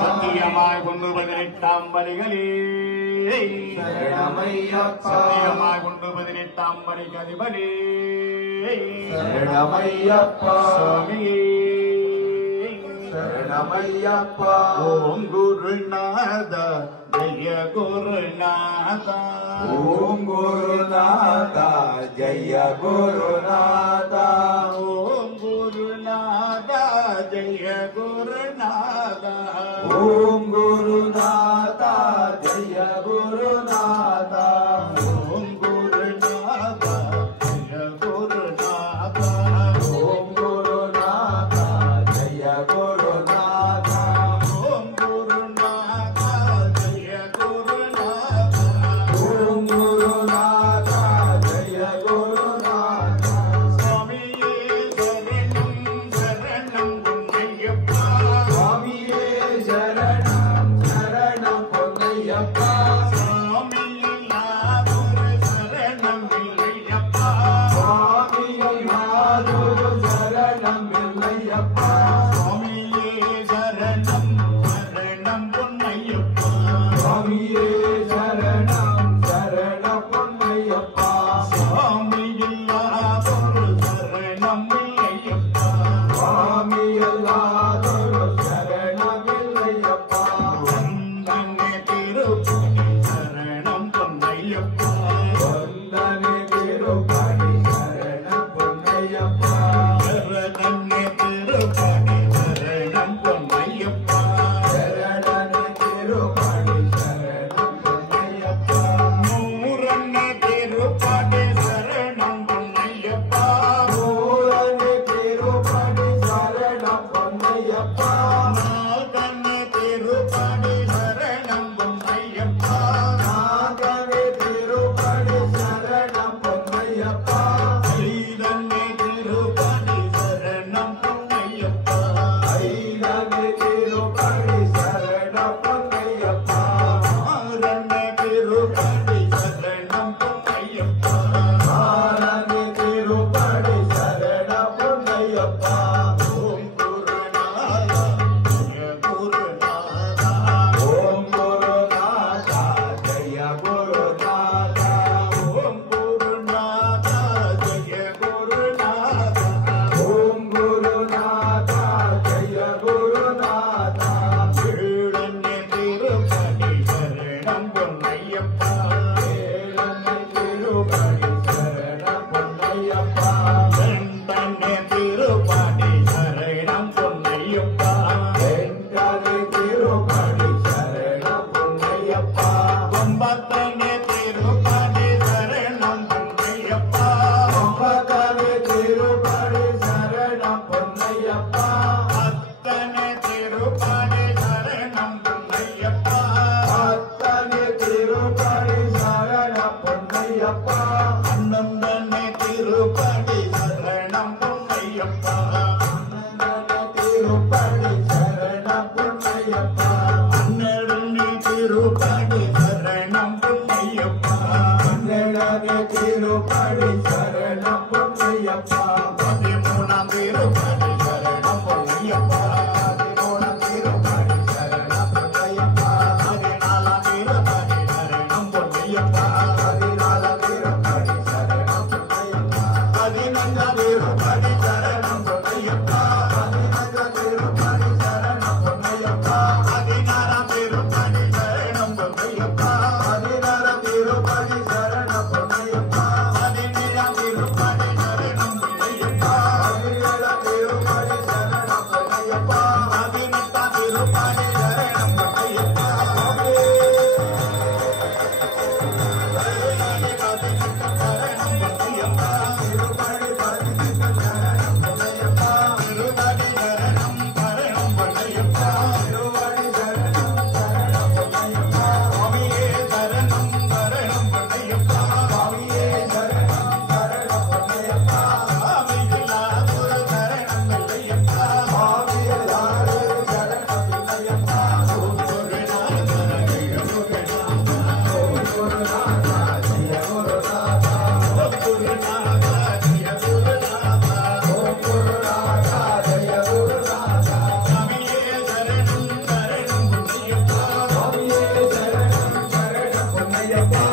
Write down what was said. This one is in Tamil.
சத்தியமாய் கொண்டு 18 பலிகளே சத்தியமாய் கொண்டு 18 பலிக்கு அதிபதி சுவாமியே சரணமையப்பா. ஓம் குருநாத ஜெய குருநாத ஓம் குருநாத ஜெய குருநாத ஓம் குருநாத ஜெய குருநாத ஓம் குருநாத ஜெய குருநாத ஓம் குருநாத ஜெய குருநாத ஓம் குருநாத ஜெய குருநாத ஓம் குருநாத ஜெய குருநாத ஓம் குருநாத ஜெய குருநாத சுவாமியே சரணம் சரணம் பொன்னையப்பா சுவாமியே சரணம் சரணம் பொன்னையப்பா சுவாமியில்லாதொரு சரணம் இல்லையப்பா சுவாமியை மாதொரு சரணம் இல்லையப்பா சுவாமியே சரணம் சரணம் பொன்னையப்பா சுவாமியே சரணம் சரணம் பொன்னையப்பா சுவாமியில்லாதொரு சரணம் இல்லையப்பா சுவாமி அல்லாதொரு சரணம் இல்லையப்பா வந்தனே திருப்பதி சரணம் பொன்னையப்பா வந்தனே திருப்பதி சரணம் பொன்னையப்பா சரணே திருப்பதி சரணம் பொன்னையப்பா சரணனே திருப்பதி சரணம் பொன்னையப்பா நூறன்ன திருப்பதி சரணம் பொன்னையப்பா நூறனே திருப்பதி சரணம் பொன்னையப்பா நாதன்ன திருப்பதி சரணம் பொன்னையப்பா நாதனே திருப்பதி சரணம் பொன்னையப்பா ஐதன்ன திருப்பதி சரணம் பொன்னையப்பா ஐதனே திருப்பதி சரணம் பொன்னையப்பா ஆரண்ய திருப்பதி சரணம் பொன்னையப்பா ஆனந்தே திருப்பதி சரணம் பொன்னையப்பா ஓம் குருநாதா ஜெய குருநாதா ஓம் குருநாத ஜெய குருநாத ஓம் குருநாதா ஜெய குருநாதா ஓம் குருநாத ஜெய குருநாத ஏழன்ய திருப்பதி சரணம் பொன்னையப்பா ஏழனை திருப்பதி சரணம் பொன்னையப்பா செந்தன்ய திருப்பதி சரணம் பொன்னையப்பா வெங்கடே திருப்பதி சரணம் பொன்னையப்பா ஒன்பத்தன்ய திருப்பதி சரணம் பொன்னையப்பா ஒன்பதே திருப்பதி சரணம் பொன்னையப்பா அத்தனை திருப்பதி சரணம் பொன்னையப்பா அத்தனை திருப்பதி சரணம் பொன்னையப்பா அண்ணந்தனை திருப்பதி சரணம் பொன்னையப்பா அண்ணனை திருப்பதி சரணம் பொன்னையப்பா அண்ணனே திருப்பதி சரணம் பொன்னையப்பா அண்ணனை திருப்பதி சரணம் பொன்னையப்பா 13ஆம் திருப்பதி சரணம் பொன்னையப்பா 13ஆம் திருப்பதி சரணம் பொன்னையப்பா 14ஆம் திருப்பதி சரணம் பொன்னையப்பா 14ஆம் திருப்பதி சரணம் பொன்னையப்பா 15ஆம் திருப்பதி சரணம் பொன்னையப்பா 15ஆம் திருப்பதி சரணம் பொன்னையப்பா 16ஆம் திருப்பதி சரணம் பொன்னையப்பா 16ஆம் திருப்பதி சரணம் பொன்னையப்பா 17ஆம் திருப்பதி சரணம் பொன்னையப்பா 17ஆம் திருப்பதி சரணம் பொன்னையப்பா 18ஆம் திருப்பதி சரணம் பொன்னையப்பா திருப்பதி பதினெட்டு சரணம் பொன்னையப்பா திருப்பதி சரணம் சரணம் பொன்னையப்பா திருவடி சரணம் சரணம் பொன்னையப்பா சுவாமியே சரணம் சரணம் பொன்னையப்பா சுவாமியே சரணம் சரணம் பொன்னையப்பா சாமியில்லாதொரு சரணம் இல்லையப்பா சுவாமி எல்லாரும் சரணம் பொன்னையப்பா ஓம் குருநாதா ஜெய குருநாதா ஓம் குருநாதா ஜெய குருநாதா ஓம் குருநாதா ஜெய குருநாதா ஓம் குருநாதா ஜெய குருநாதா சாமியே சரணம் பொன்னையப்பா